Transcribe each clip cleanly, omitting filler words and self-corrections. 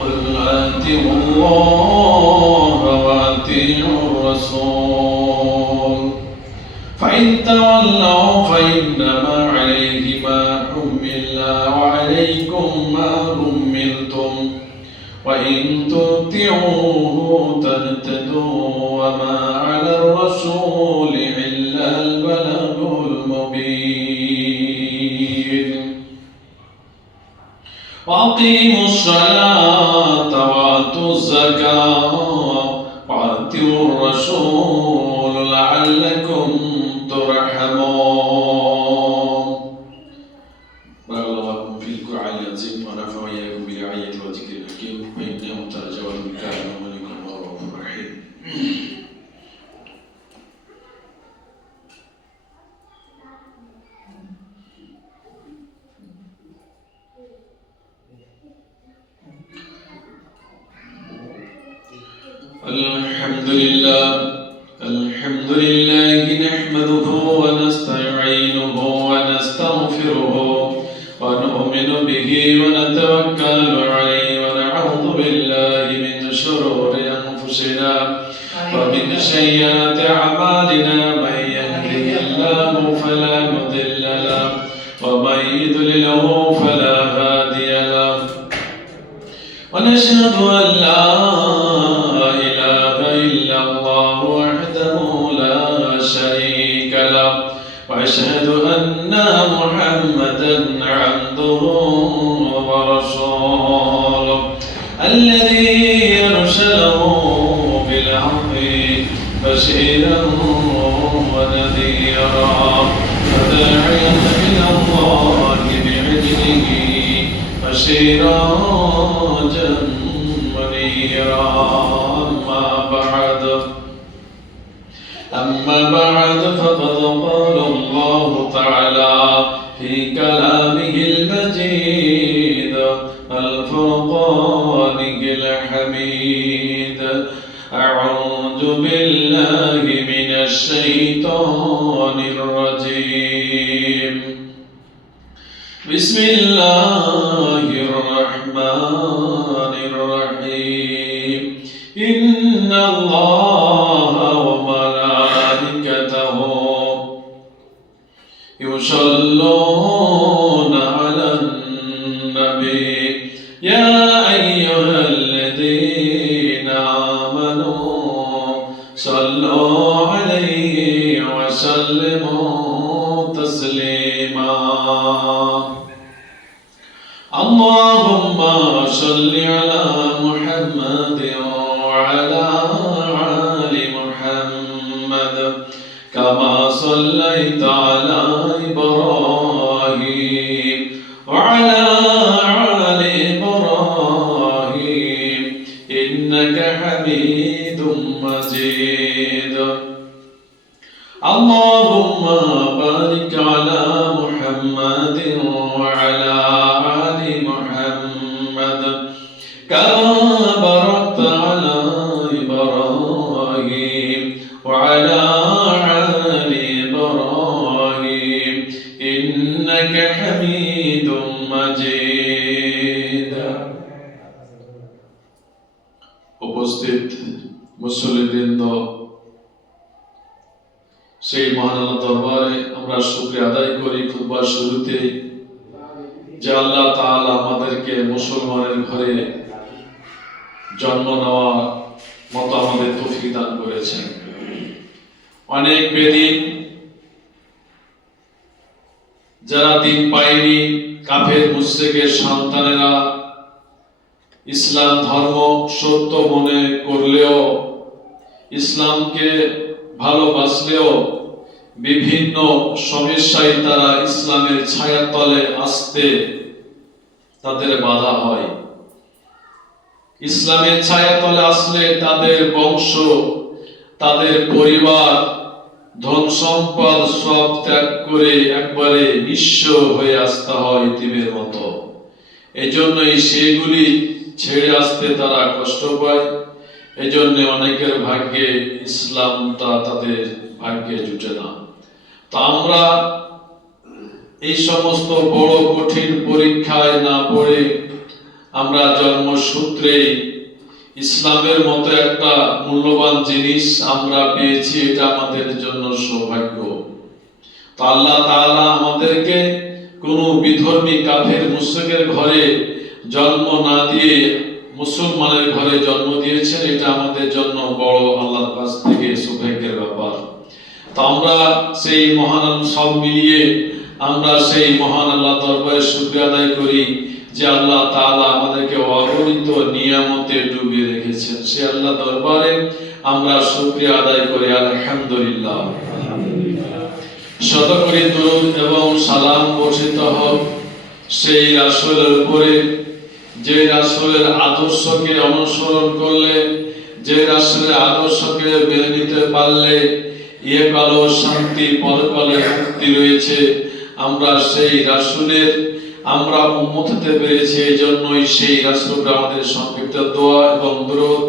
قل أطيعوا الله وأطيعوا الرسول فإن تولوا فإنما عليه ما حمل وعليكم ما حملتم وإن تطيعوه تهتدوا وما على الرسول إلا البلاغ المبين وأقيموا الصلاة وآتوا الزكاة وأطيعوا الرسول لعلكم ترحمون. بارك الله لكم في القرآن العظيم ونفع وإياكم بالآيات والذكر الحكيم وإنه تعالى جواد الكريم وملك الرؤوف الرحيم. الحمد لله نحمده ونستعينه ونستغفره ونؤمن به ونتوكل عليه ونعوذ بالله من شرور أنفسنا ومن سيئات أعمالنا من يهده الله فلا مضل له ومن يضلله فلا هادي له ونشهد أن لا وأشهد أن محمدًا عبده ورسوله الذي أرسله بالحق بشيرا ونذيرا وداعيا إلى الله بإذنه وسراجا منيرا. أما بعد فقد قال الله تعالى في كلامه المجيد الفرقان الحميد أعوذ بالله من الشيطان الرجيم بسم الله الرحمن الرحيم إن الله وملائكته يصلون على النبي يا أيها الذين آمنوا صلوا عليه وسلموا تسليما. اللهم صل على محمد وعلى آل محمد كما صليت على إبراهيم وعلى آل إبراهيم إنك حميد مجيد. اللهم بارك على محمد وعلى آل محمد كما باركت على إبراهيم وعلى آل إبراهيم إنك حميد مجيد. উপস্থিত মুসল্লিবৃন্দ, সেই মহান আল্লাহর দরবারে আমরা শুকরিয়া আদায় করি খুতবার শুরুতে যে আল্লাহ তাআলা আমাদেরকে মুসলমানের ঘরে জন্ম নেওয়ার মতো আমাদের তৌফিক দান করেছেন। অনেক বেদিন যারা দিন পায়নি, কাফের মুশরিকের সন্তানেরা ইসলাম ধর্ম সত্য মনে করলেও, ইসলামকে ভালোবাসলেও বিভিন্ন সমস্যায় তারা ইসলামের ছায়ার তলে আসতে তাদের বাধা হয়। ইসলামের ছায়ার তলে আসলে তাদের বংশ, তাদের পরিবার, ধন সম্পদ সব ত্যাগ করে একবারে নিঃস্ব হয়ে আসতে হয় এতিমের মতো। এজন্যই সেগুলি ছেড়ে আসতে তারা কষ্ট পায়। এজন্য অনেকের ভাগ্যে ইসলামটা তাদের ভাগ্যে জুটে না। তো আমরা এই সমস্ত বড় কঠিন পরীক্ষায় না পড়ে আমরা জন্মসূত্রে ইসলামের মতো একটা মূল্যবান জিনিস আমরা পেয়েছি, এটা আমাদের জন্য সৌভাগ্য। তো আল্লাহ তাআলা আমাদেরকে কোনো বিধর্মী কাফের মুশরিকের ঘরে জন্ম না দিয়ে মুসলমানের ঘরে জন্ম দিয়েছেন, এটা আমাদের জন্য বড় আল্লাহর কাছ থেকে সৌভাগ্যের ব্যাপার। তো আমরা সেই মহান সব মিলিয়ে আমরা সেই মহান আল্লাহ দরবারে শুকরিয়া আদায় করি যে আল্লাহ তাআলা আমাদেরকে অগণিত নিয়ামতে ডুবিয়ে রেখেছেন। সে আল্লাহ দরবারে আমরা শুকরিয়া আদায় করি, আলহামদুলিল্লাহ। শত কোটি দরুদ এবং সালাম বর্ষিত হোক সেই রাসূলের উপরে, যে রাসূলের আদর্শকে অনুসরণ করলে, যে রাসূলের আদর্শকে মেনে নিতে পারলে ইহকালও শান্তি, পরকালে মুক্তি রয়েছে। আমরা সেই রাসূলের আমরা উম্মত হতে পেরেছি, এই জন্যই সেই রাসূলকে আমাদের সংক্ষিপ্ত দোয়া এবং দরুদ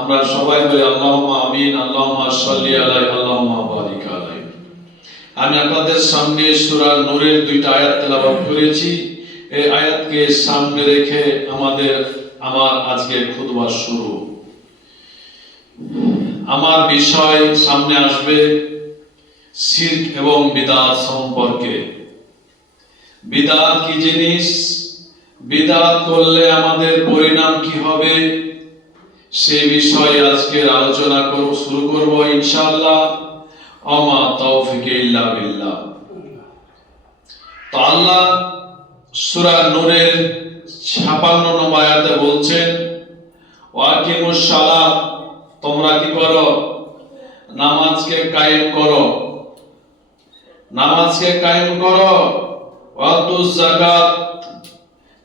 আমরা সবাই বলি আল্লাহুম্মা আমিন, আল্লাহুম্মা সাল্লি আলাইহি, আল্লাহুম্মা বারিক আলাইহি। আমি আপনাদের সামনে সূরা নূরের দুইটা আয়াত তেলাওয়াত করেছি। এই আয়াতকে সামনে রেখে আমার আজকে খুতবা শুরু। আমার বিষয় সামনে আসবে শিরক এবং বিদআত সম্পর্কে। বিদআত কি জিনিস, বিদআত করলে আমাদের পরিণাম কি হবে, সে বিষয়ে আজকের আলোচনা শুরু করব ইনশাআল্লাহ। আমা তাওফিক ইল্লা বিল্লাহ। তো আল্লাহ সূরা নূরের 56 নম্বর আয়াতে বলছেন, ওয়াকিমুস সালাত, তোমরা কি করো, নামাজকে কায়েম করো, নামাজকে কায়েম করো, ওয়াতুজ যাকাত,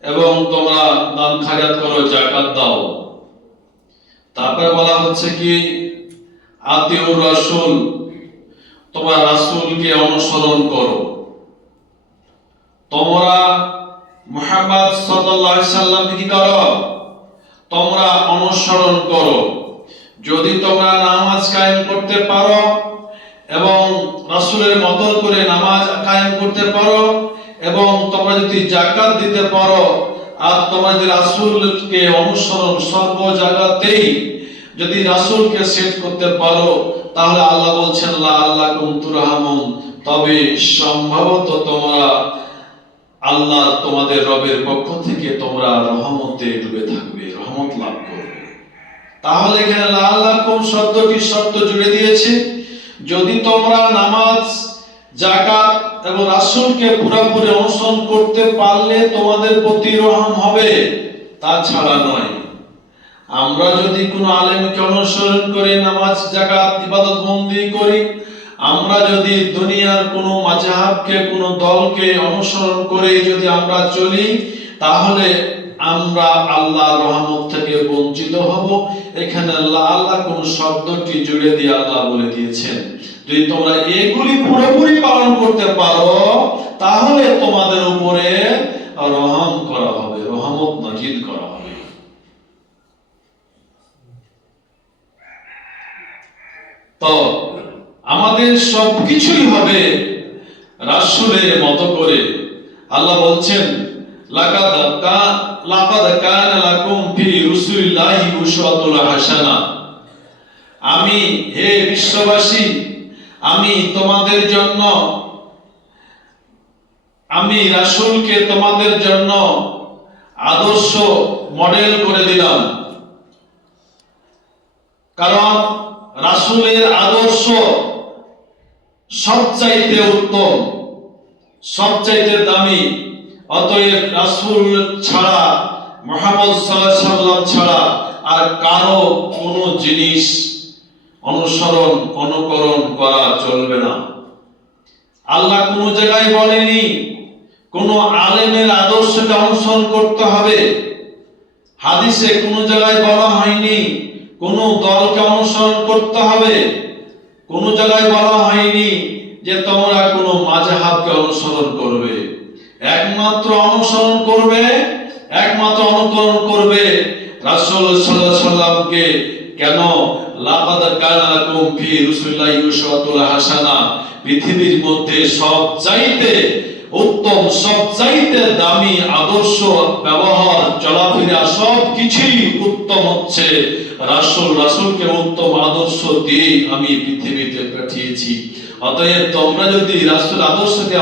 এবং তোমরা দান খায়রাত করো, যাকাত দাও। তারপরে বলা হচ্ছে কি, আতিউর রাসূল, তোমরা রাসূলকে অনুসরণ করো। তোমরা মুহাম্মদ সাল্লাল্লাহু আলাইহি সাল্লামকে কি করো, তোমরা অনুসরণ করো। যদি তোমরা নামাজ কায়েম করতে পারো এবং রাসূলের মতো করে নামাজ কায়েম করতে পারো, এবং তোমরা যদি যাকাত দিতে পারো, আর তোমরা যদি রাসূলকে অনুসরণ সর্ব জায়গাতেই যদি রাসূলকে সেট করতে পারো, তাহলে আল্লাহ বলছেন লাআল্লাকুম তুরহামুন, তবে সম্ভবত তোমরা আল্লাহ তোমাদের রবের পক্ষ থেকে তোমরা রহমতে ডুবে থাকবে, রহমত লাভ করবে। তাহলে এখানে লাআল্লাকুম শব্দটি শর্ত জুড়ে দিয়েছে, যদি তোমরা নামাজ, যাকাত এবং রাসূলকে পুরোপুরি অনুসরণ করতে পারলে তোমাদের প্রতি রহম হবে, তাছাড়া নয়। আমরা যদি কোনো আলেমকে অনুসরণ করে নামাজ, যাকাত, ইবাদত বন্দি করি, আমরা যদি দুনিয়ার কোনো মাযহাবকে, কোনো দলকে অনুসরণ করে যদি আমরা চলি, তাহলে আমরা আল্লাহর রহমত থেকে বঞ্চিত হব। এখানে আল্লাহ কোন শব্দটি জুড়ে দিয়ে আল্লাহ বলে দিয়েছেন, যদি তোমরা এগুলি পুরোপুরি পালন করতে পারো, তাহলে তোমাদের উপরে রহম করা হবে, রহমত নাজিল করা হবে। তো আমাদের সবকিছুই হবে রাসূলের মতো করে। আল্লাহ বলছেন, লাকাদ কানা লাকুম ফি রাসূলিল্লাহি উসওয়াতুন হাসানা। আমি, হে বিশ্ববাসী, আমি তোমাদের জন্য, আমি রাসূলকে তোমাদের জন্য আদর্শ মডেল করে দিলাম। কারণ রাসূলের আদর্শ সবচাইতে উত্তম, সবচাইতে দামি। অতএব রাসূল ছাড়া, মুহাম্মদ সাল্লাল্লাহু আলাইহি ওয়াসাল্লাম ছাড়া আর কারো কোনো জিনিস অনুসরণ, অনুকরণ করা চলবে না। আল্লাহ কোনো জায়গায় বলেনি কোনো আলেমের আদর্শকে অনুসরণ করতে হবে। হাদিসে কোনো জায়গায় বলা হয়নি কোনো দলকে অনুসরণ করতে হবে। কোনো জায়গায় বলা হয়নি যে তোমরা কোনো মাযহাবকে অনুসরণ করবে। একমাত্র অনুসরণ করবে, একমাত্র অনুকরণ করবে রাসূল সাল্লাল্লাহু আলাইহি ওয়াসাল্লামকে। কেন? লাকাদ কানা লাকুম ফি রাসূলিল্লাহি উসওয়াতুন হাসানা। পৃথিবীর মধ্যে সবচাইতে উত্তম সবচাইতে দামি আদর্শ ব্যবহার চলাফেরা সব কিছুই উত্তম হচ্ছে রাসূলকে উত্তম আদর্শ দিয়ে আমি পৃথিবীতে পাঠিয়েছি। অতএব তোমরা যদি রাসূল আদর্শকে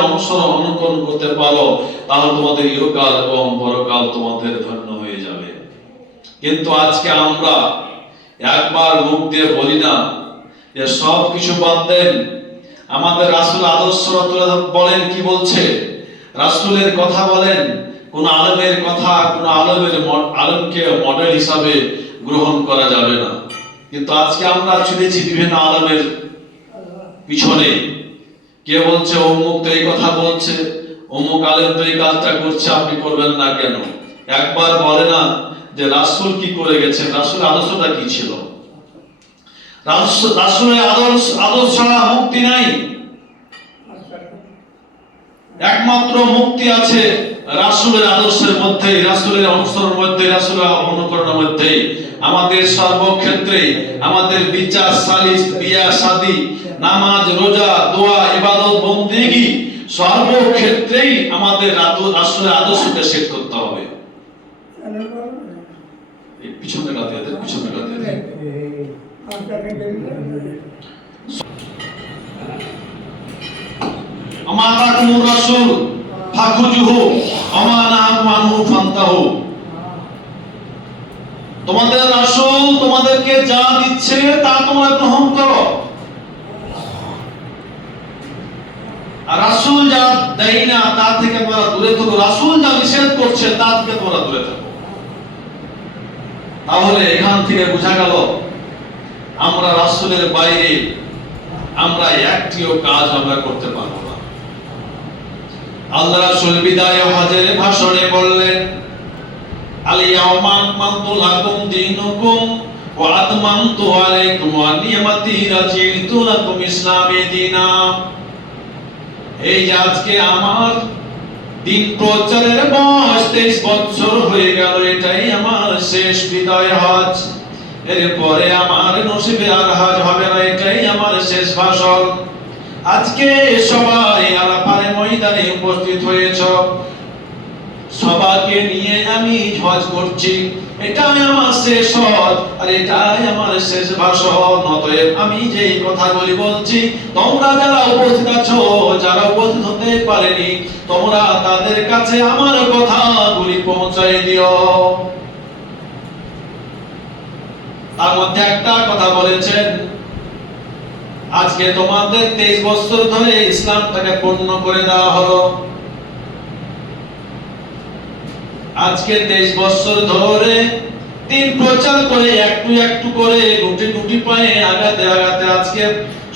অনুকরণ করতে পারো তাহলে তোমাদের ইহকাল এবং পরকাল তোমাদের ধন্য হয়ে যাবে। কিন্তু আজকে আমরা একবার মুখ দিয়ে বলি না যে সব কিছু বাদ দেন, আমাদের রাসূল আদর্শ বলেন কি বলছে, রাসূলের কথা বলেন, কোন আলেমের কথা, কোন আলেমকে মডেল হিসাবে গ্রহণ করা যাবে না। কিন্তু আজকে আমরা ছুটেছি বিভিন্ন আলেমের পিছনে, কে বলছে অমুক তো এই কথা বলছে, অমুক আলেম তো এই কাজটা করছে, আপনি করবেন না কেন? একবার বলে না যে রাসূল কি করে গেছেন, রাসূলের আদর্শটা কি ছিল? রাসূলের আদর্শ ছাড়া মুক্তি নাই। একমাত্র মুক্তি আছে রাসূলের আদর্শের মধ্যে, রাসূলের অনুসরণের মধ্যে, রাসূলের অনুকরণের মধ্যে। আমাদের সর্বক্ষেত্রে আমাদের বিচার সালিস, বিয়া শাদী, নামাজ, রোজা, দোয়া, ইবাদত, বন্দেগী সর্বক্ষেত্রেই আমাদের রাসূলের আদর্শকে সেট করতে হবে। পিছনে গাতে দেন, পিছনে গাতে দেন। আমাতাকুমুর রাসূল ফাখুজুহু আমা নাহাকুম আনহু ফান্তাহু। তোমাদের রাসূল তোমাদেরকে যা দিচ্ছে তা তোমরা গ্রহণ করো, আর রাসূল যা দেয় না তা থেকে তোমরা দূরে থাকো, রাসূল যা নিষেধ করছে তা থেকে তোমরা দূরে থাকো। তাহলে এখান থেকে বোঝা গেল আমরা রাসূলের বাইরে আমরা একটিও কাজ আমরা করতে পারবো না। আল্লাহ রাসূল বিদায় হজের ভাষণে বললেন, আল ইয়াওমা আকমালতু লাকুম দীনুকুম ওয়া আতমামতু আলাইকুম ওয়া নি'মাতি রাজিতু লাকুম ইসলামী দীনা। এই যে আজকে আমার দিন প্রচারের বয়স 23 বছর হয়ে গেল, এটাই আমার শেষ বিদায় হজ। এরপরে আমার নসিবে আর হজ হবে না, এটাই আমার শেষ ভাষণ। আজকে সবাই আরাফার ময়দানে উপস্থিত হয়েছ, সবাইকে নিয়ে আমি হজ করছি, এটাই আমার শেষ হজ আর এটাই আমার শেষ ভাষণ। অতএব আমি যে কথাগুলি বলছি তোমরা যারা উপস্থিত আছো, যারা উপস্থিত হতে পারেনি, তোমরা তাদের কাছে আমার কথাগুলি পৌঁছাই দিও। তার মধ্যে একটা কথা বলেছেন, আজকে তোমাদের 23 বছর ধরে ইসলামটাকে পূর্ণ করে দেওয়া হলো। আজকে 23 বছর ধরে দিন প্রচার করে একটু একটু করে গুটি গুটি পায়ে আগাতে আগাতে আজকে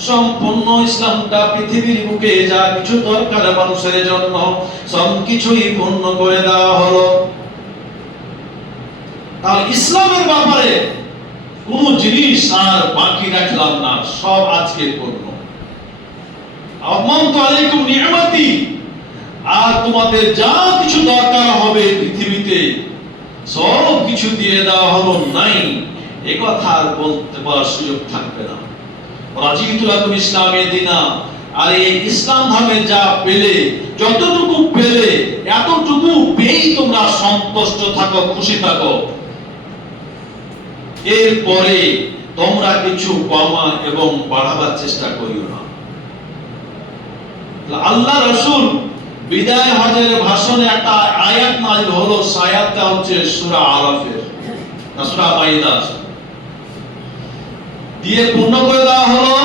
সম্পূর্ণ ইসলামটা পৃথিবীর বুকে যা কিছু দরকার মানুষের জন্য সব কিছুই পূর্ণ করে দেওয়া হলো। তাহলে ইসলামের ব্যাপারে কোন জিনিস আর বাকি রাখলাম না, সব আজকে পূর্ণ। আমানতু আলাইকুম নি'মাতি, আর তোমাদের যা কিছু দরকার হবে পৃথিবীতে সব কিছু দিয়ে দেওয়া হলো, নাই এ কথা আর বলতে পারার সুযোগ থাকবে না। রাজিতু লাকুম ইসলামী দীনা, আর এই ইসলাম ধর্মে যা পেলে, যতটুকু পেলে এতটুকু পেয়েই তোমরা সন্তুষ্ট থাকো, খুশি থাকো। এরপরে তোমরা কিছু কমা এবং বাড়াবার চেষ্টা করিও না। আল্লাহ রাসূল বিদায় হজের ভাষণে একটা আয়াত নাযিল হলো, আয়াতটা হচ্ছে সূরা আরাফের না সূরা মাইদা দিয়ে পূর্ণ করে দেওয়া হলো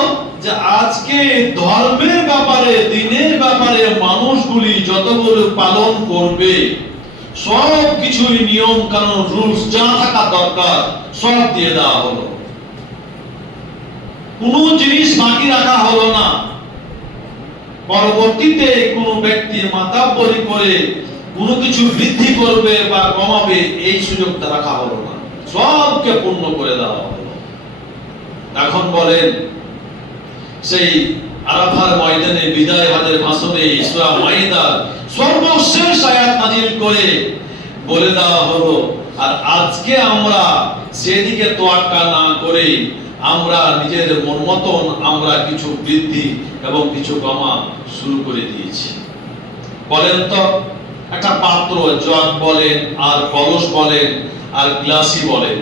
যে আজকে ধর্মের ব্যাপারে, দ্বীনের ব্যাপারে মানুষগুলি যতগুলো পালন করবে সব কিছুই নিয়ম কানুন রুলস যা থাকা দরকার সব দিয়ে দেওয়া হলো, কোনো জিনিস বাকি রাখা হলো না। পরবর্তীতে কোন ব্যক্তি মাতাব্বরি করে কোনো কিছু বৃদ্ধি করবে বা কমাবে এই সুযোগটা রাখা হলো না, সবকে পূর্ণ করে দেওয়া হলো। এখন বলেন, সেই আরাফার ময়দানে বিদায় হজের ভাষণে সূরা মাইদার সর্বশেষ আয়াত নাযিল করে বলে দেওয়া হলো, আর আজকে আমরা সেদিকে তোয়াক্কা না করে আমরা নিজের মন মতন আমরা কিছু বৃদ্ধি এবং কিছু কমা শুরু করে দিয়েছি। বলেন তো, একটা পাত্র, জগ বলেন আর কলস বলেন আর গ্লাসই বলেন,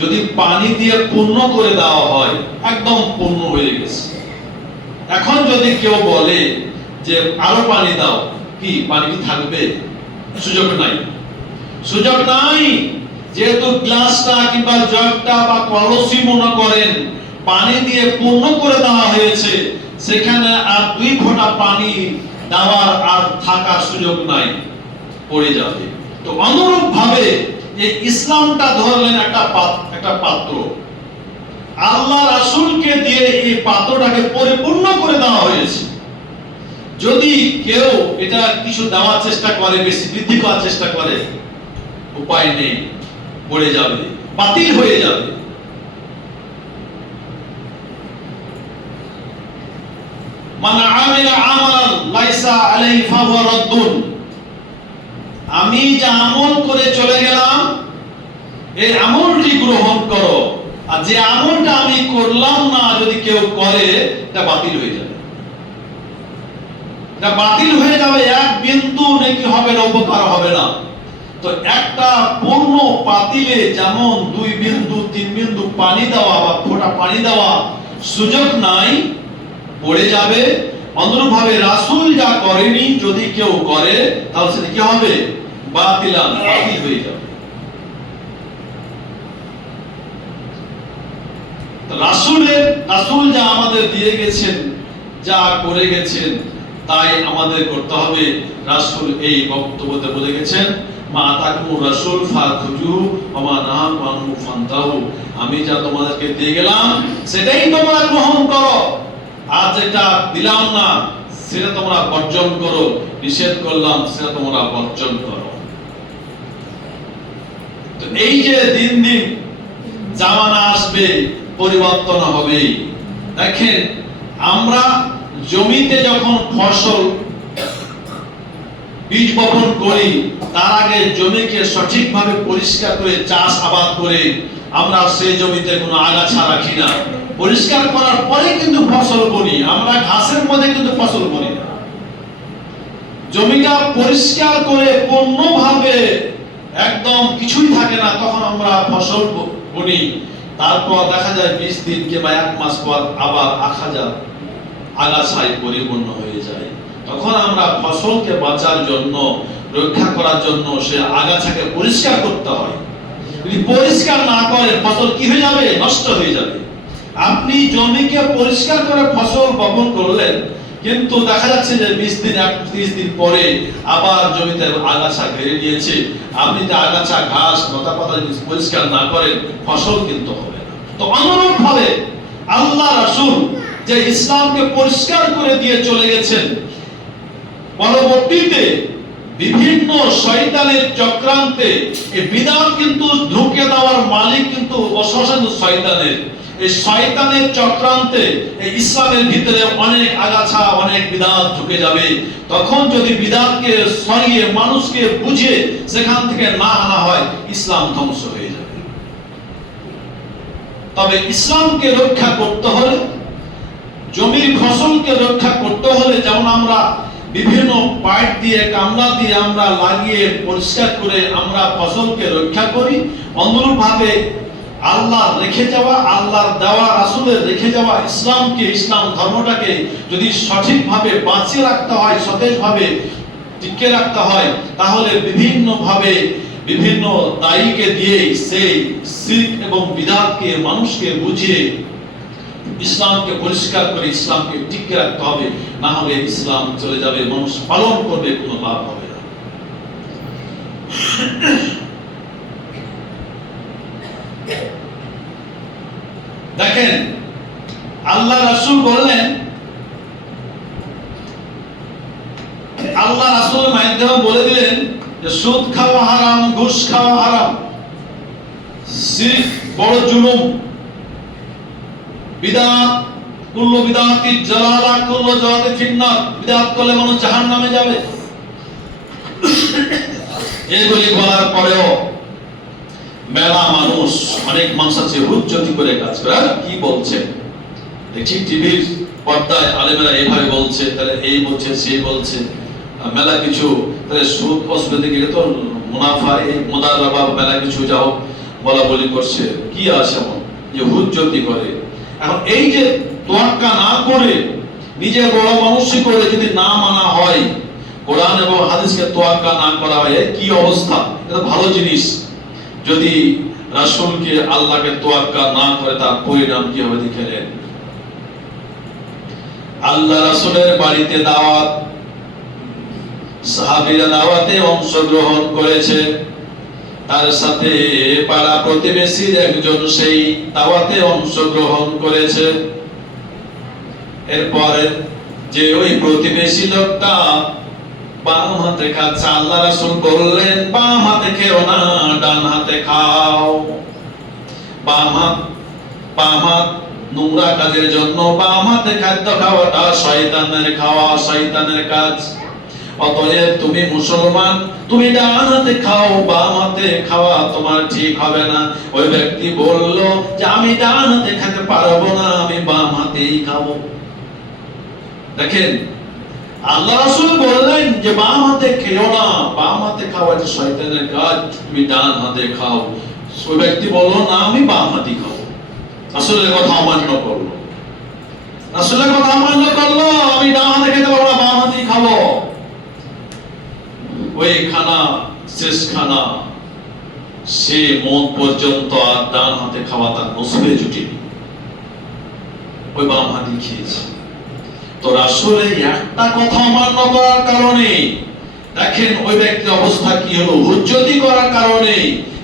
যদি পানি দিয়ে পূর্ণ করে দেওয়া হয়, একদম পূর্ণ হয়ে গেছে। এখন যদি কেউ বলে যে আরো পানি দাও, কি পানি কি থাকবে? সুযোগ নাই, সুযোগ নাই। যেহেতু গ্লাসটা কিংবা জগটা বা কলসই মনে করেন পানি দিয়ে পূর্ণ করে দেওয়া হয়েছে, সেখানে আর 2 ফোঁটা পানি দেওয়ার আর থাকার সুযোগ নাই, পড়ে যাবে। তো অনুরূপ ভাবে এই ইসলামটা ধরলেন একটা পাত্র, আল্লাহ রাসূলকে দিয়ে এই পাত্রটাকে পরিপূর্ণ করে দেওয়া হয়েছে। যদি কেউ এটা কিছু দেওয়ার চেষ্টা করে, বেশি বৃদ্ধি করার চেষ্টা করে, উপায় নেই, পড়ে যাবে, বাতিল হয়ে যাবে। মান আমিলা আমালান লাইসা আলাইহি ফাহুয়া রাদ্দুন। আমি যে আমল করে চলে গেলাম, এই আমলটি গ্রহণ করো, আর যে আমলটা আমি করলাম না যদি কেউ করে, এটা বাতিল হয়ে যাবে, এটা বাতিল হয়ে যাবে। এক বিন্দু নেকি হবে না, উপকার হবে না। তো একটা পূর্ণ পাতিলে যেমন 2 বিন্দু 3 বিন্দু পানি দেওয়া বা ফোঁটা পানি দেওয়া সুযোগ নাই, পড়ে যাবে। অনুরূপ ভাবে রাসূল যা করেনি যদি কেউ করে, তাহলে সেটা কি হবে? বাতিল হয়ে যাবে। রাসূল যা আমাদের দিয়ে গেছেন, যা করে গেছেন, তাই আমাদের করতে হবে। রাসূল এই বক্তব্যতে বলে গেছেন, মা আতাকুমুর রাসূল ফাখুযু ওয়া মা নাহাকুম আনহু ফান্তাহু। আমি যা তোমাদেরকে দিয়ে গেলাম সেটাই তোমরা গ্রহণ করো, আর যেটা দিলাম না সেটা তোমরা বর্জন করো, নিষেধ করলাম সেটা তোমরা বর্জন করো। তো এই যে দিন দিন জামানা আসবে, পরিবর্তন হবে। দেখেন, আমরা জমিতে যখন ফসল বীজ বপন করি, তার আগে জমিকে সঠিকভাবে পরিষ্কার করে চাষ আবাদ করে আমরা সেই জমিতে কোনো আগাছা রাখি না। পরিষ্কার করার পরে কিন্তু ফসল বুনি, আমরা ঘাসের মধ্যে কিন্তু ফসল বুনি না। জমিটা পরিষ্কার করে পূর্ণভাবে একদম কিছুই থাকে না, তখন আমরা ফসল বুনি। তারপর দেখা যায় 20 দিন কিংবা 1 মাস পর আবার আগাছায় পরিপূর্ণ হয়ে যায়। তখন আমরা ফসলকে বাঁচার জন্য, রক্ষা করার জন্য সে আগাছাকে পরিষ্কার করতে হয়। যদি পরিষ্কার না করে, ফসল কি হয়ে যাবে? নষ্ট হয়ে যাবে। আপনি জমিকে পরিষ্কার করে ফসল বপন করলেন, কিন্তু দেখা যাচ্ছে যে 20 দিন 30 দিন পরে আবার জমিতে আগাছা ঘিরে নিয়েছে। আপনি যে আগাছা, ঘাস, লতাপাতা যদি পরিষ্কার না করেন, ফসল কিন্তু হবে না। তো অনুরূপ ভাবে আল্লাহ রাসূল যে ইসলামকে পরিষ্কার করে দিয়ে চলে গেছেন, পরবর্তীতে বিভিন্ন শয়তানের চক্রান্তে এই বিদআত কিন্তু ঢুকে দেওয়ার মালিক কিন্তু অসংখ্য শয়তানের। এই শয়তানের চক্রান্তে এই ইসলামের ভিতরে অনেক আগাছা, অনেক বিদআত ঢুকে যাবে। তখন যদি বিদআতকে সরিয়ে মানুষকে বুঝে সেখান থেকে না আনা হয়, ইসলাম ধ্বংস হয়ে যাবে। তবে ইসলামকে রক্ষা করতে হলে, জমির ফসলকে রক্ষা করতে হলে, যেমন আমরা বিভিন্ন পাইপ দিয়ে, কামলা দিয়ে আমরা লাগিয়ে পরিষ্কার করে আমরা ফসলকে রক্ষা করি, অনুরূপ ভাবে আল্লাহ রেখে যাওয়া, আল্লাহর দেওয়া, রাসূলের রেখে যাওয়া ইসলামকে, ইসলাম ধর্মটাকে যদি সঠিকভাবে বাঁচিয়ে রাখতে হয়, সতেজভাবে টিকিয়ে রাখতে হয়, তাহলে বিভিন্ন ভাবে বিভিন্ন দায়ীকে দিয়ে সেই শিরক এবং বিদআতকে মানুষকে বুঝিয়ে ইসলামকে পরিষ্কার করে ইসলামকে টিকিয়ে রাখতে হবে। না হলে ইসলাম চলে যাবে, মানুষ পালন করবে, কোনো লাভ হবে না। দেখেন, আল্লাহ রাসূল বললেন, আল্লাহ রাসূলের মাধ্যমে বলে দিলেন যে সুদ খাওয়া হারাম, ঘুষ খাওয়া হারাম, শিরক বড় জুলুম, বিদআত কুল্লু বিদআতি জালালা কুল্লু জালাতি ফিন্নার, বিদআত করলে মানুষ জাহান্নামে যাবে। এগুলি বলার পরেও মেলা মানুষ, অনেক মানুষ আছে হুজ্জতি করে কাজ করে। কি বলছে দেখি টিভির পর্দায় আলেমেরা এইভাবে বলছে, তাহলে এই বলছে, সেই বলছে। মেলা কিছু, তাহলে সুদ অসুবিধা দিকে তো মুনাফা এই মুদারাবা মেলা কিছু যাও বলা বলি করছে, কি আছে এমন যে হুজ্জতি করে। এখন এই যে তোয়াক্কা না করে নিজে বড় মানুষই করে যদি না মানা হয়, কোরআন এবং হাদিসকে তোয়াক্কা না করা হয়, কি অবস্থা। এটা ভালো জিনিস। যদি রাসূলকে আল্লাহকে তোয়াক্কা না করে তার পরিণাম কি হবে দেখে নেন। আল্লাহ রাসূলের বাড়িতে দাওয়াত, সাহাবীরা দাওয়াতে অংশগ্রহণ করেছে, তার সাথে পাড়া প্রতিবেশীর একজন সেই দাওয়াতে অংশগ্রহণ করেছে। এরপরে যে ওই প্রতিবেশী লোকটা বাম হাতে খাচ্ছে, আল্লাহ রাসূল বললেন বাম হাতে খেও না, ডান হাতে খাও। বাম হাত নোংরা কাজের জন্য, বাম হাতে খাদ্য খাওয়াটা শয়তানের খাওয়া, শয়তানের কাজ। অতএব তুমি মুসলমান, তুমি ডান হাতে খাও, বাম হাতে খাওয়া তোমার ঠিক হবে না। ওই ব্যক্তি বলল যে আমি ডান হাতে খেতে পারবো না, আমি বাম হাতেই খাবো। দেখেন আল্লাহ রাসূল বললেন যে বাম হাতে খেও না, বাম হাতে খাওয়া যে শয়তানের কাজ, তুমি ডান হাতে খাও। ওই ব্যক্তি বলল না, আমি বাম হাতে খাবো। রাসূলের কথা অমান্য করলো, রাসূলের কথা অমান্য করলো, আমি ডান হাতে খেতে পারবো না, বাম হাতেই খাবো। ওই খানা শেষ খানা, সে মন পর্যন্ত আর ডান হাতে খাওয়া তার নসিবে জুটেনি, ওই বাম হাতে খেয়েছে। তো রাসূলের একটা কথা অমান্য করার কারণে দেখেন ওই ব্যক্তির অবস্থা কি হলো, হুজ্জতি করার কারণে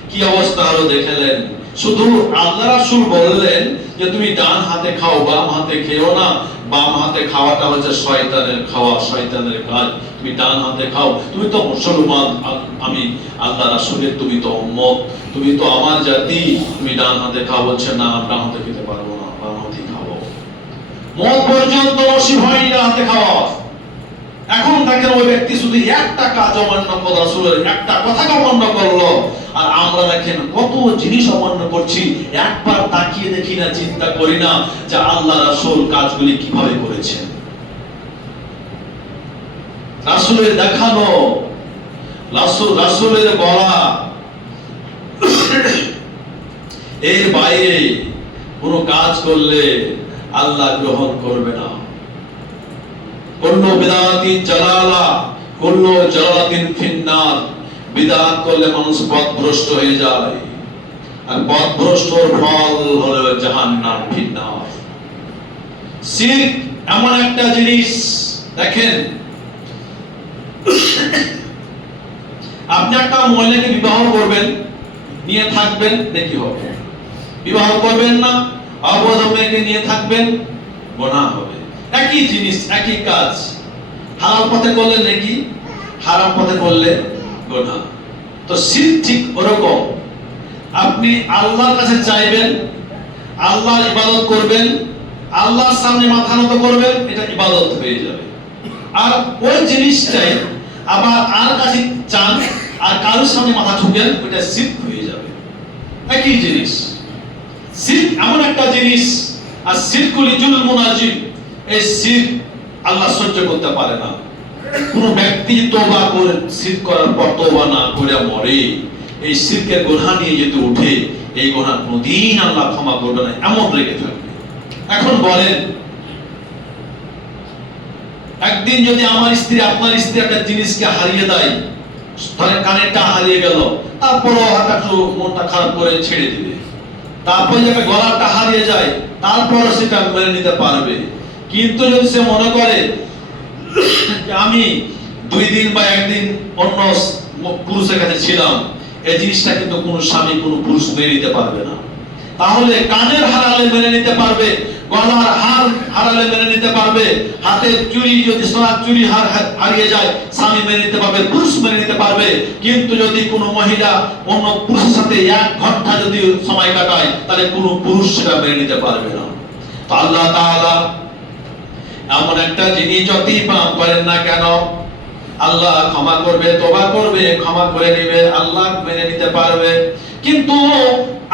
কি অবস্থা হলো দেখলেন। শুধু আল্লাহ রাসূল বললেন যে তুমি ডান হাতে খাও, বাম হাতে খেও না, বাম হাতে খাওয়াটা হচ্ছে শয়তানের খাওয়া, শয়তানের কাজ, তুমি ডান হাতে খাও। তুমি তো মুসলমান, আমি আল্লাহ রাসূলের তুমি তো উম্মত, তুমি তো আমার জাতি, তুমি ডান হাতে খাও। বলছে না, ডান হাতে খেতে পারবো না, বাম হাতে খাবো। মত পর্যন্ত নসিব হয়নি ডান হাতে খাওয়া। এখন দেখেন ওই ব্যক্তি শুধু একটা কাজ অমান্য করলো, রাসূলের একটা কথা অমান্য করলো, আর আমরা দেখেন কত জিনিস অমান্য করছি। একবার তাকিয়ে দেখি না, চিন্তা করি না যে আল্লাহ রাসূল কাজগুলি কিভাবে করেছেন। রাসূলের দেখানো, রাসূলের বলা, এর বাইরে কোনো কাজ করলে আল্লাহ গ্রহণ করবে না। কুল্লু বিদআতিন জালালা, কুল্লু জালালাতিন ফিন্নার। বিদআত করলে মানুষ পথভ্রষ্ট হয়ে যায়, আর পথভ্রষ্টর ফল হলো জাহান্নাম, ফিন্নার। শিরক এমন একটা জিনিস, দেখেন আপনি একটা মহিলাকে বিবাহ করবেন, নিয়ে থাকবেন, দেখি হবে। বিবাহ করবেন না, অবৈধ মেয়েকে নিয়ে থাকবেন, গুনাহ হবে। একই জিনিস, একই কাজ। হালাল পথে করলে নেকি, হারাম পথে করলে গুনাহ। তো শিরক ঠিক ওরকম। আপনি আল্লাহর কাছে চাইবেন, আল্লাহর ইবাদত করবেন, আল্লাহর সামনে মাথা নত করবেন, এটা ইবাদত হয়ে যাবে। আর ওই জিনিসটাই আবার আর কাছে চান আর কারোর সামনে মাথা ঠুকেন, ওটা শিরক হয়ে যাবে। একই জিনিস। শিরক এমন একটা জিনিস, আর শিরকুল জুলমুন আযীম। এই শিরক আল্লাহ সহ্য করতে পারে না। কোন ব্যক্তি তওবা করে শিরক করার পর তওবা না করে মরে, এই শিরকের গুনাহ নিয়ে যদি উঠে, এই গুনাহ কোনদিন আল্লাহ ক্ষমা করবে না, এমন লেগে থাকবে। এখন বলেন, একদিন যদি আমার স্ত্রী, আপনার স্ত্রী একটা জিনিসকে হারিয়ে দেয়, ধরেন কানেরটা হারিয়ে গেল, তারপরও একটু মনটা খারাপ করে ছেড়ে দিবে। তারপর যদি গলাটা হারিয়ে যায়, তারপরও সেটা মেনে নিতে পারবে। কিন্তু যদি সে মনে করে যে আমি 2 দিন বা 1 দিন অন্য পুরুষের কাছে ছিলাম, এই জিনিসটা কিন্তু কোনো স্বামী, কোনো পুরুষ মেনে নিতে পারবে না। তাহলে কানের হারালে মেনে নিতে পারবে, গলার হার হারালে মেনে নিতে পারবে, হাতের চুড়ি যদি সোনার চুড়ি হারিয়ে যায় স্বামী মেনে নিতে পারবে, পুরুষ মেনে নিতে পারবে। কিন্তু যদি কোনো মহিলা অন্য পুরুষের সাথে 1 ঘন্টা যদি সময় কাটায়, তাহলে কোনো পুরুষ সেটা মেনে নিতে পারবে না। তো আল্লাহ তাআলা এমন একটা জিনিস যতই পাপ করেন না কেন, আল্লাহ ক্ষমা করবে, তওবা করবে, ক্ষমা করে নেবে, আল্লাহ মেনে নিতে পারবে। কিন্তু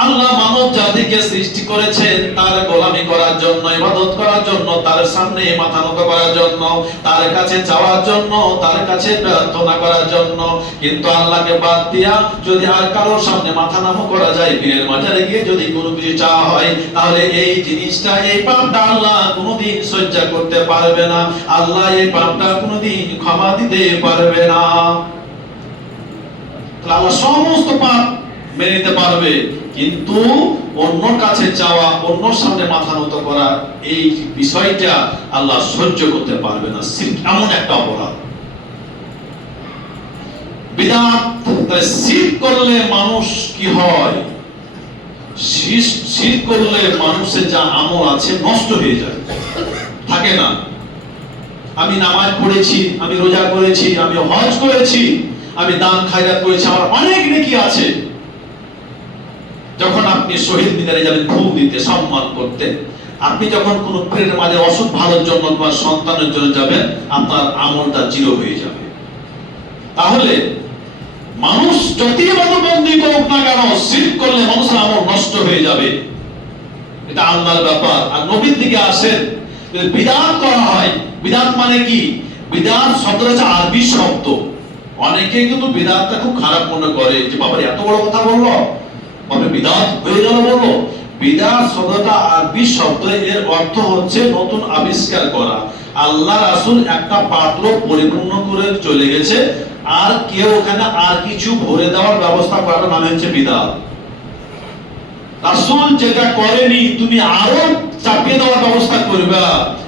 আল্লাহ মানব জাতিকে সৃষ্টি করেছেন তার গোলামি করার জন্য, ইবাদত করার জন্য, তার সামনে মাথা নত করার জন্য, তার কাছে চাওয়ার জন্য, তার কাছে প্রার্থনা করার জন্য। কিন্তু আল্লাহকে বাদ দিয়া যদি আর কারোর সামনে মাথা নত করা যায়, পীরের মাজারে গিয়ে যদি কোনো কিছু চাওয়া হয়, তাহলে এই জিনিসটা, এই পাপটা আল্লাহ কোনোদিন সহ্য করতে পারবে না। আল্লাহ এই পাপটা কোনোদিন ক্ষমা দিতে পারবে না। আল্লাহ সমস্ত পাপ মেনে নিতে পারবে, কিন্তু অন্যর কাছে চাওয়া, অন্যর সামনে মাথা নত করা, এই বিষয়টা আল্লাহ সহ্য করতে পারবে না। শিরক এমন একটা অপরাধ। বিদআত, শিরক করলে মানুষ কি হয়? শিরক করলে মানুষের যা আমল আছে নষ্ট হয়ে যায়, থাকে না। আমি নামাজ পড়েছি, আমি রোজা করেছি, আমি হজ করেছি, আমি দান খায়রাত করেছি, আমার অনেক নেকি আছে। যখন আপনি শহীদ মিনারে যাবেন ফুল দিতে, সম্মান করতে, আপনি যখন কোন পীরের মাঝে অসুখ ভালোর জন্য বা সন্তানের জন্য যাবেন, আপনার আমলটা জিরো হয়ে যাবে। তাহলে মানুষ যতই ইবাদতবন্দি করুক না কেন, শিরক করলে মানুষের আমল নষ্ট হয়ে যাবে। এটা আল্লাহর ব্যাপার। আর নবীর দিকে আসেন, যদি বিদআত করা হয়, বিদআত মানে কি? বিদআত শব্দটা হচ্ছে আরবি শব্দ। অনেকে কিন্তু বিদআতটা খুব খারাপ মনে করে, যে বাবা এত বড় কথা বললো, বাবা বিদআত হয়ে গেল বললো। বিদআত শব্দটা আরবি শব্দ, এর অর্থ হচ্ছে নতুন আবিষ্কার করা। আল্লাহ রাসূল একটা পাত্র পরিপূর্ণ করে চলে গেছে, আর কেউ ওখানে আর কিছু ভরে দেওয়ার ব্যবস্থা করার নাম হচ্ছে বিদআত। রাসূল যেটা করেনি তুমি আরো চাপিয়ে দেওয়ার ব্যবস্থা করবে,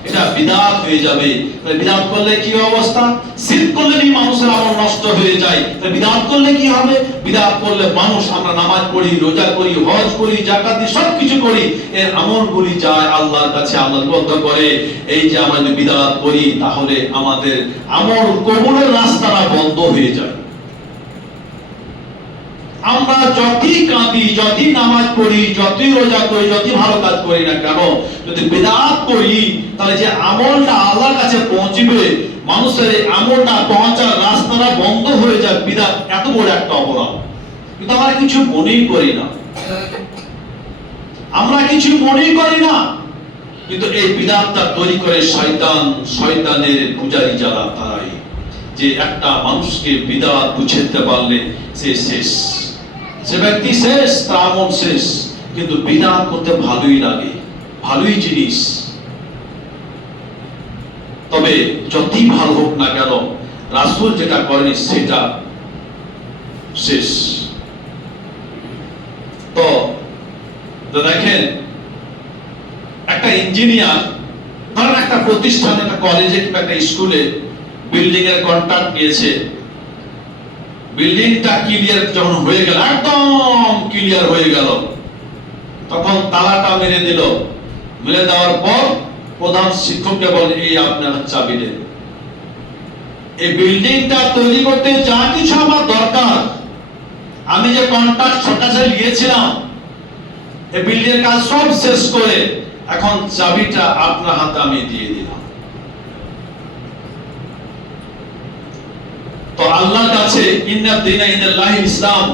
এটা বিদআত হয়ে যাবে। তাহলে বিদআত করলে কি অবস্থা? শিরক করলে মানুষের আমল নষ্ট হয়ে যায়। তাহলে বিদআত করলে কি হবে? বিদআত করলে মানুষ, আমরা নামাজ পড়ি, রোজা করি, হজ করি, যাকাত দিই, সবকিছু করি, এর আমলগুলি যায় আল্লাহর কাছে, আল্লাহ বদ্ধ করে। এই যে আমরা যদি বিদআত করি, তাহলে আমাদের আমল কবুলের রাস্তাটা বন্ধ হয়ে যায়। আমরা যতই কাঁদি, যতই নামাজ পড়ি, যতই রোজা করি, যতই ভালো কাজ করি না কেন, যদি বিদআত করি, তাহলে যে আমলটা আল্লাহর কাছে পৌঁছবে, মানুষের এই আমলটা পৌঁছার রাস্তাটা বন্ধ হয়ে যায়। বিদআত এত বড় একটা অপরাধ, কিন্তু আমরা কিছু মনেই করি না। আমরা কিছু মনেই করি না, কিন্তু এই বিদআতটা তৈরি করে শয়তান, শয়তানের পূজারী যারা, তারাই। যে একটা মানুষকে বিদআত বুঝাতে পারলে সে শেষ, সে ব্যক্তি শেষ, তার আমল শেষ। কিন্তু বিদআত করতে ভালোই লাগে, ভালোই জিনিস, তবে যতই ভালো হোক না কেন, রাসূল যেটা করেনি সেটা শেষ। তো দেখেন, একটা ইঞ্জিনিয়ার ধরেন একটা প্রতিষ্ঠানে, একটা কলেজে কিংবা একটা স্কুলে বিল্ডিং এর কন্ট্রাক্ট নিয়েছে। বিল্ডিংটা ক্লিয়ার যখন হয়ে গেল, একদম ক্লিয়ার হয়ে গেল, তখন তালাটা মেরে দিল। মেরে দেওয়ার পর প্রধান শিক্ষককে বলে, এই আপনার চাবি দেন। এই বিল্ডিংটা তৈরি করতে যা কিছু আমার দরকার, আমি যে কন্ট্রাক্ট সরকারে নিয়েছিলাম, এই বিল্ডিং এর কাজ সব শেষ করে এখন চাবিটা আপনার হাতে আমি দিয়ে দিলাম। তো আল্লাহর কাছে ইন্না দীনা ইনদাল্লাহি ইসলাম,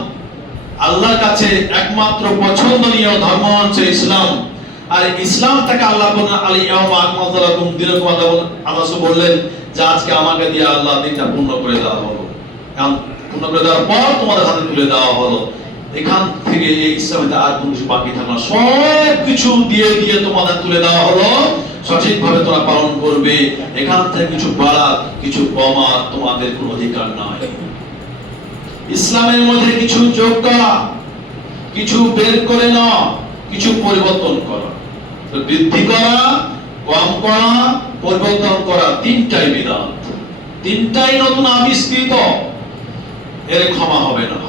আল্লাহর কাছে একমাত্র পছন্দনীয় ধর্ম হচ্ছে ইসলাম। আর ইসলামটাকে আল্লাহ বলেন আল ইয়াউমা আকমালতু লাকুম দীনাকুম। আল্লাহ বললেন যে আজকে আমাকে দিয়ে আল্লাহ দিনটা পূর্ণ করে দেওয়া হলো। এখন পূর্ণ করে দেওয়ার পর তোমাদের হাতে তুলে দেওয়া হলো। এখান থেকে এই ইসলামে আর কোনো কিছু বাকি থাকলো না, সব কিছু দিয়ে দিয়ে তোমাদের তুলে দেওয়া হলো। সঠিকভাবে তোমরা পালন করবে, এখান থেকে কিছু বাড়া কিছু কমা তোমাদের কোনো অধিকার নাই। ইসলামের মধ্যে কিছু যোগ করা, কিছু বের করে নাও, কিছু পরিবর্তন করা, বৃদ্ধি করা, কম করা, পরিবর্তন করা, তিনটাই বিদআত, তিনটাই নতুন আবিষ্কৃত। এর ক্ষমা হবে না,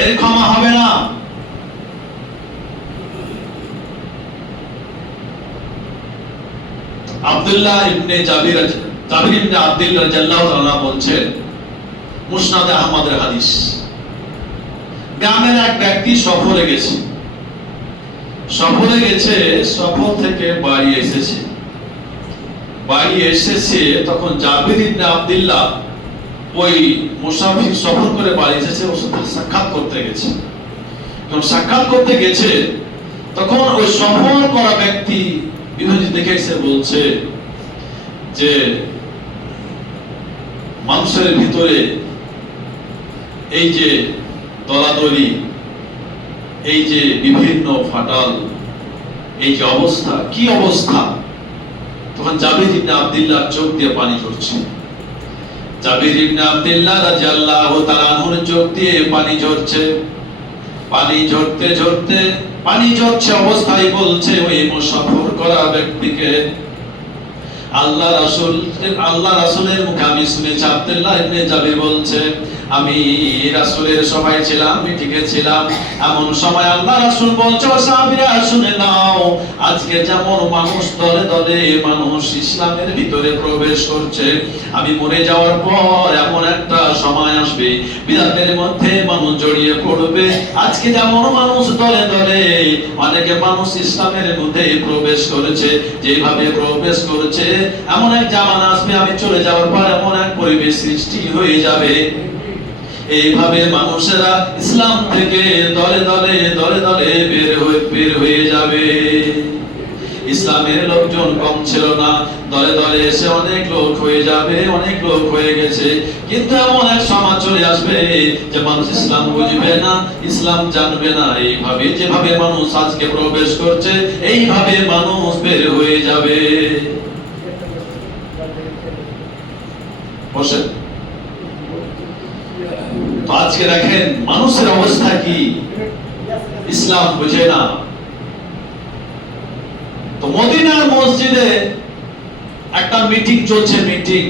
এর ক্ষমা হবে না। আব্দুল্লাহ ইবনে জাবির ইবনে আব্দুল্লাহ রাদিয়াল্লাহু তাআলা বলছেন, মুসনাদ আহমদের হাদিস, গ্রামের এক ব্যক্তি সফরে গেছে, সফর থেকে বাড়ি এসেছে, তখন জাবির ইবনে আব্দুল্লাহ ওই মুসাফির সফর করে বাড়ি এসেছে, ওর সাথে সাক্ষাৎ করতে গেছে। যখন সাক্ষাৎ করতে গেছে তখন ওই সফর করা ব্যক্তি বিরোধী দেখে এসে বলছে যে মানুষের ভিতরে এই যে দলাদলি, এই যে বিভিন্ন ফাটাল, এই যে অবস্থা, কি অবস্থা। তখন জাবির ইবনে আব্দুল্লাহ চোখ দিয়ে পানি ঝরছে। জাবির ইবনে আব্দুল্লাহ রাদিয়াল্লাহু তাআলা আনহুর চোখ দিয়ে পানি ঝরছে। পানি ঝরতে ঝরতে, পানি ঝরছে অবস্থায় বলছে ওই মুসাফির করা ব্যক্তিকে, আল্লাহ রাসূলের মুখে আমি শুনেছি, আব্দুল্লাহ ইবনে জাবির বলছে, আমি রাসূলের সভায় ছিলাম, মিটিংয়ে ছিলাম, এমন সময় আল্লাহ রাসূল বলছে, ও সাহাবীরা শুনে নাও, আজকে যেমন মানুষ দলে দলে মানুষ ইসলামের ভিতরে প্রবেশ করছে, আমি মরে যাওয়ার পর এমন একটা সময় আসবে বিদাতের মধ্যে মানুষ জড়িয়ে পড়বে। আজকে যেমন মানুষ দলে দলে অনেকে মানুষ ইসলামের মধ্যে প্রবেশ করেছে, যেভাবে প্রবেশ করেছে এমন এক জামানা আসবে, আমি চলে যাওয়ার পর এমন এক পরিবেশ সৃষ্টি হয়ে যাবে, এইভাবে মানুষেরা ইসলাম থেকে দলে দলে দলে দলে বের হয়ে যাবে। ইসলামের লোকজন কম ছিল না, দলে দলে এসে অনেক লোক হয়ে যাবে, অনেক লোক হয়ে গেছে। কিন্তু এমন এক সমাজ চলে আসবে যে মানুষ ইসলাম বুঝবে না, ইসলাম জানবে না, এইভাবে যেভাবে মানুষ আজকে প্রবেশ করছে এইভাবে মানুষ বের হয়ে যাবে। বসে তো আজকে দেখেন মানুষের অবস্থা কি, ইসলাম বুঝে না। তো মদিনার মসজিদে একটা মিটিং চলছে, মিটিং।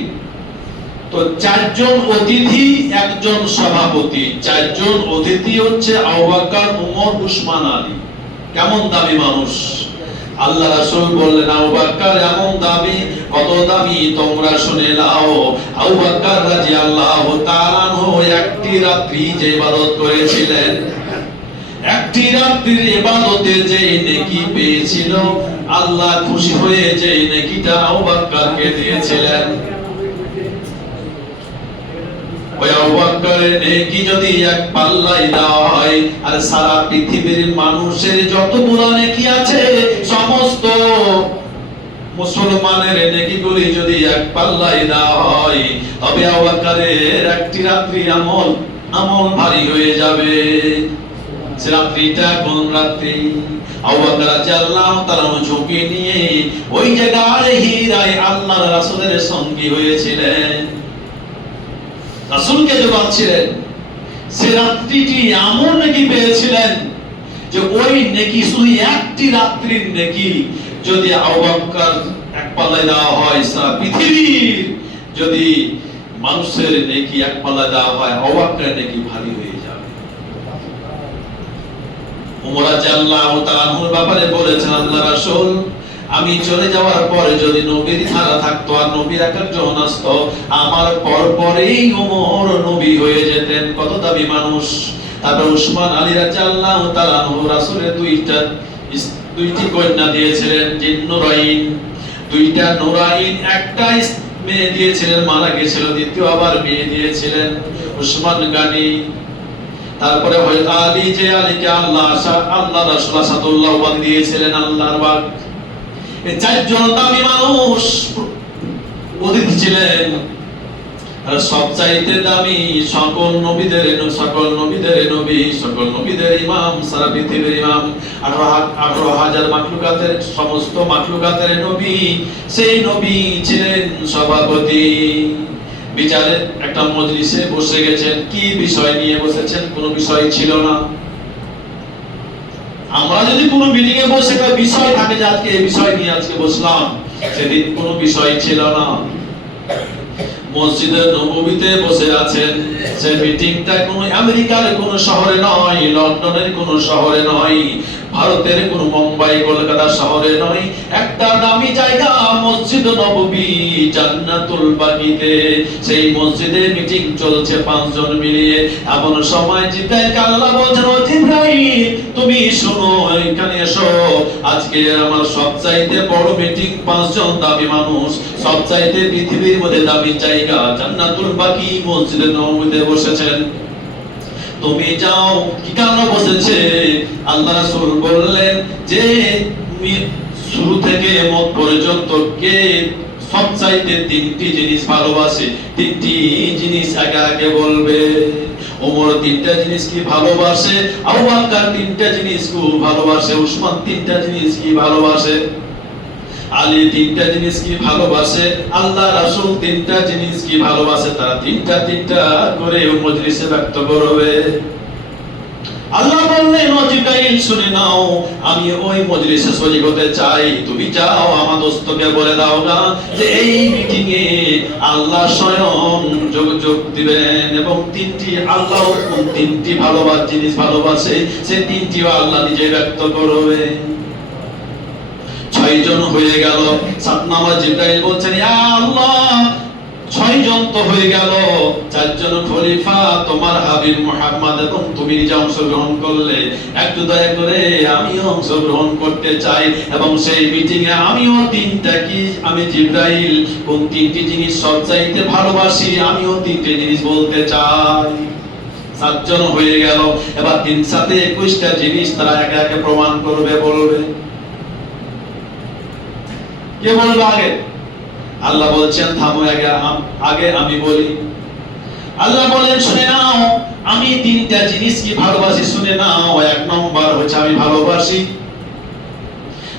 তো 4 জন অতিথি, 1 জন সভাপতি। 4 জন অতিথি হচ্ছে আবু বকর, উমর, উসমান, আলী। কেমন দামি মানুষ। আল্লাহ রাসূল বললেন, আবু বকর এমন দামি, কত দামি তোমরা শুনে নাও। আবু বকর রাদিয়াল্লাহু তাআলা আনহু একটি রাত্রি যে ইবাদত করেছিলেন, একটি রাত্রির ইবাদতে যে নেকি পেয়েছিল, আল্লাহ খুশি হয়ে যে নেকিটা আবু বকরকে দিয়েছিলেন, ওই আবু বকরের নেকি যদি এক পাল্লায় দেওয়া হয়, আর সারা পৃথিবীর মানুষের যতগুলো নেকি আছে সমস্ত মুসলমানের নেকিগুলি যদি এক পাল্লায় দেওয়া হয়, তবে আবু বকরের একটি রাত্রি আমল ভারী হয়ে যাবে। সে রাত্রিটা কোন রাত্রি? আবু বকর রাদিয়াল্লাহু তাআলা ঝুঁকি নিয়ে ওই যে গাড়ে হীরায় আল্লাহর রাসূলের সঙ্গী হয়েছিলেন, রাসূলকে যে বাঁচিলেন, সে রাত্রিটি এমন নেকি পেয়েছিলেন যে ওই নেকি, শুধু একটি রাত্রির নেকি যদি আবু বকর এক পাল্লায় দেওয়া হয়, সারা পৃথিবীর যদি মানুষের নেকি এক পাল্লায় দেওয়া হয়, আবু বকরের নেকি ভারী হয়ে যাবে। উমর রাদিয়াল্লাহু তাআলা আনহুর ব্যাপারে বলেছেন, আল্লাহ রাসূল, আমি চলে যাওয়ার পরে যদি নবীর ধারা থাকতো আর নবীর একজন আসতো, আমার পরেই ওমর নবী হয়ে যেতেন। কত দামি মানুষ। তারপর উসমান, আলী রাদিয়াল্লাহু তাআলা আনহু রাসূলের দুইটি কন্যা দিয়েছিলেন, জিন্নুরাইন, 2টা নুরাইন। একটা মেয়ে দিয়েছিলেন, মারা গেছিল, দ্বিতীয় আবার মেয়ে দিয়েছিলেন, উসমান গানি। তারপরে আলী, যে আলীকে আল্লাহ রাসূল আসাদুল্লাহ উপাধি দিয়েছিলেন, আল্লাহর বাগ। এই 4 জন দামি মানুষ অতিথি ছিলেন। আর সবচাইতে দামি সকল নবীদের নবী, সকল নবীদের ইমাম, সারা পৃথিবীর ইমাম, 18,000 মাখলুকাতের, সমস্ত মাখলুকাতের নবী, সেই নবী ছিলেন সভাপতি। বিচারে একটা মজলিসে বসে গেছেন, কি বিষয় নিয়ে বসেছেন? কোনো বিষয় ছিল না। আমরা যদি কোনো মিটিং এ বসে একটা বিষয় থাকে যে আজকে এই বিষয় নিয়ে আজকে বসলাম, সেদিন কোনো বিষয় ছিল না। মসজিদে নববীতে বসে আছেন, সে মিটিংটা কোনো আমেরিকার কোনো শহরে নয়, লন্ডনের কোনো শহরে নয়, ভারতের কোনো মুম্বাই কলকাতা শহরে নয়, একটা দামি জায়গা মসজিদ নববী জান্নাতুল বাকিতে। সেই মসজিদে মিটিং চলছে 5 জন মিলিয়ে। এমন সময় জিবরাইল আল্লাহ বলছেন, ও জিবরাইল, তুমি শোনো, এখানে এসো, আজকে আমার সবচাইতে বড় মিটিং, 5 জন দামি মানুষ, সবচাইতে পৃথিবীর মধ্যে দামি জায়গা জান্নাতুল বাকি মসজিদে নববীতে বসেছেন। তুমি যাও। কি কারণে বসেছে? আল্লাহ রাসূল বললেন যে শুরু থেকে মত পর্যন্ত কে সবচাইতে তিনটি জিনিস ভালোবাসে, তিনটি জিনিস আগে আগে বলবে। ওমর তিনটা জিনিস কি ভালোবাসে, আবু বকর তিনটা জিনিস খুব ভালোবাসে, উসমান তিনটা জিনিস কি ভালোবাসে, আলী তিনটা জিনিস কি ভালোবাসে, আল্লাহ রাসূল তিনটা জিনিস কি ভালোবাসে। তারা তিনটা তিনটা করে মজলিসে ব্যক্ত করবে। আল্লাহ বললেন, ও জিবরাইল শুনে নাও, আমি ওই মজলিসে শরীক হতে চাই, তুমি যাও আমার দোস্তকে বলে দাও না যে এই মিটিং এ আল্লাহ স্বয়ং যোগ দিবেন এবং তিনটি আল্লাহ কোন তিনটি জিনিস ভালোবাসে সে তিনটিও আল্লাহ নিজে ব্যক্ত করবেন। 6 জন হয়ে গেল। 7 নম্বর জিবরাইল বলছেন, ইয়া আল্লাহ 6 জন তো হয়ে গেল, 4 জন খলিফা তোমার হাবিব মুহাম্মদ এবং তুমি নিজে অংশগ্রহণ করলে, একটু দয়া করে আমিও অংশগ্রহণ করতে চাই এবং সেই মিটিং এ আমিও তিনটা কি আমি জিবরাইল কোন তিনটি জিনিস সবচাইতে ভালোবাসি আমিও তিনটি জিনিস বলতে চাই। 7 জন হয়ে গেল। এবার 3 সাথে 21টা জিনিস তারা একে একে প্রমাণ করবে, বলবে। কে বলবে আগে? আল্লাহ বলছেন থামো, আগে আমি বলি। আল্লাহ বলেন, শুনে নাও আমি তিনটা জিনিস কি ভালোবাসি, শুনে নাও। 1 নম্বর হচ্ছে আমি ভালোবাসি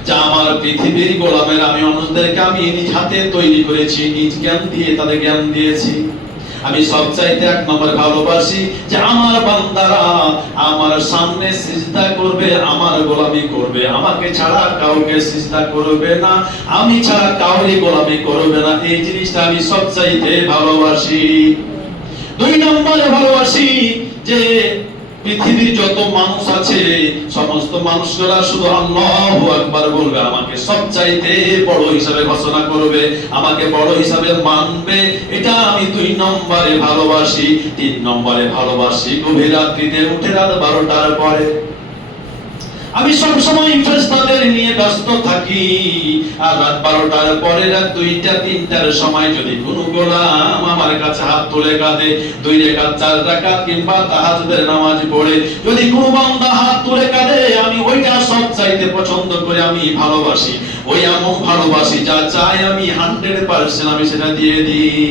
যা আমার পৃথিবীর গোলামের আমি অন্যদেরকে আমি নিজ হাতে তৈরি করেছি, নিজ জ্ঞান দিয়ে তাদের জ্ঞান দিয়েছি। আমি সবচাইতে 1 নম্বরে ভালোবাসি যে আমার বান্দারা আমার সামনে সিজদা করবে, আমার গোলামি করবে, আমাকে ছাড়া কাউকে সিজদা করবে না, আমি ছাড়া কাউরি গোলামি করবে না। এই জিনিসটা আমি সবচাইতে ভালোবাসি। 2 নম্বরে ভালোবাসি যে পৃথিবীর যত মানুষ আছে সমস্ত মানুষরা শুধু আল্লাহু আকবার বলবে, আমাকে সবচাইতে বড় হিসাবে ঘোষণা করবে, আমাকে বড় হিসাবে মানবে। এটা আমি 2 নম্বরে ভালোবাসি। 3 নম্বরে ভালোবাসি গভীর রাত্রিতে উঠে রাত 12টার পরে আমি সব সময় ফেরেশতাদের নিয়ে ব্যস্ত থাকি, আর রাত 12টার পরে রাত 2টা 3টার সময় যদি কোনো গোলাম আমার কাছে হাত তুলে কাঁদে, 2 রাকাত 4 রাকাত কিংবা তাহাজ্জুদের নামাজ পড়ে যদি কোনো বান্দা হাত তুলে কাঁদে, আমি ওইটা সবচাইতে পছন্দ করে আমি ভালোবাসি। ওই এমন ভালোবাসি যা চাই আমি 100% আমি সেটা দিয়ে দিই।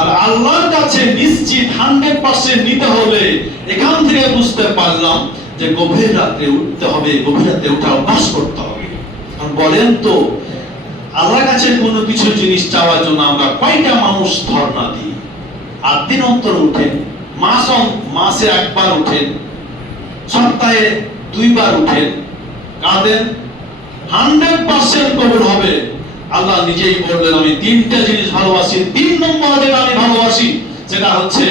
আর আল্লাহর কাছে নিশ্চিত 100% নিতে হবে। এখান থেকে বুঝতে পারলাম যে গভীর রাতে উঠতে হবে, গভীর রাতে উঠা অভ্যাস করতে হবে। কারণ বলেন তো আল্লাহর কাছে কোনো কিছু জিনিস চাওয়ার জন্য আমরা কয়টা মানুষ ধর্ণা দিই? 8 দিন অন্তর উঠেন, মাসে 1 বার উঠেন, সপ্তাহে 2 বার উঠেন, কাঁদেন, 100% কবুল হবে। আল্লাহ নিজেই বললেন আমি 3টা জিনিস ভালোবাসি। 3 নম্বর যেটা আমি ভালোবাসি সেটা হচ্ছে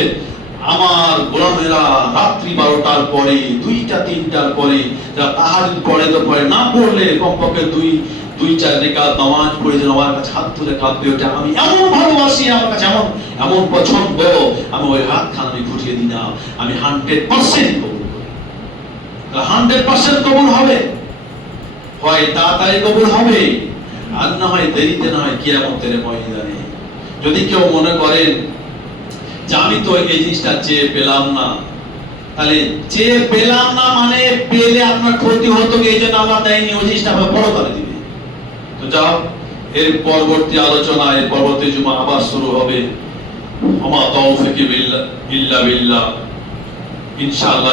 আমার গোলামেরা রাত্রি 12টার পরে 2টা 3টার পরে যারা তাহাজ্জুদ পড়ে তো পড়ে, না পড়লে কমপক্ষে 2-4 রাকাত নামাজ পড়ে যেন আমার কাছে হাত তুলে কাঁদবে। ওটা আমি এমন ভালোবাসি, আমার কাছে এমন পছন্দ, আমি ওই হাতখানা আমি ঘুরিয়ে দিই না, আমি 100% কবুল করি। 100% কবুল হবে, হয় তাড়াতাড়ি কবুল হবে আর না হয় দেরিতে, না হয় কিয়ামতের ময়দানে। যদি কেউ মনে করেন যে আমি তো এই জিনিসটা চেয়ে পেলাম না, তাহলে চেয়ে পেলাম না মানে পেলে আপনার ক্ষতি হতো, এই জন্য আল্লাহ দেয়নি, ওই জিনিসটা আবার বড় করে দিবে। তো যাও, এর পরবর্তী আলোচনা এর পরবর্তী জুমা আবার শুরু হবে। আমা তাওফিকি ইল্লা বিল্লাহ, ইনশাআল্লাহ।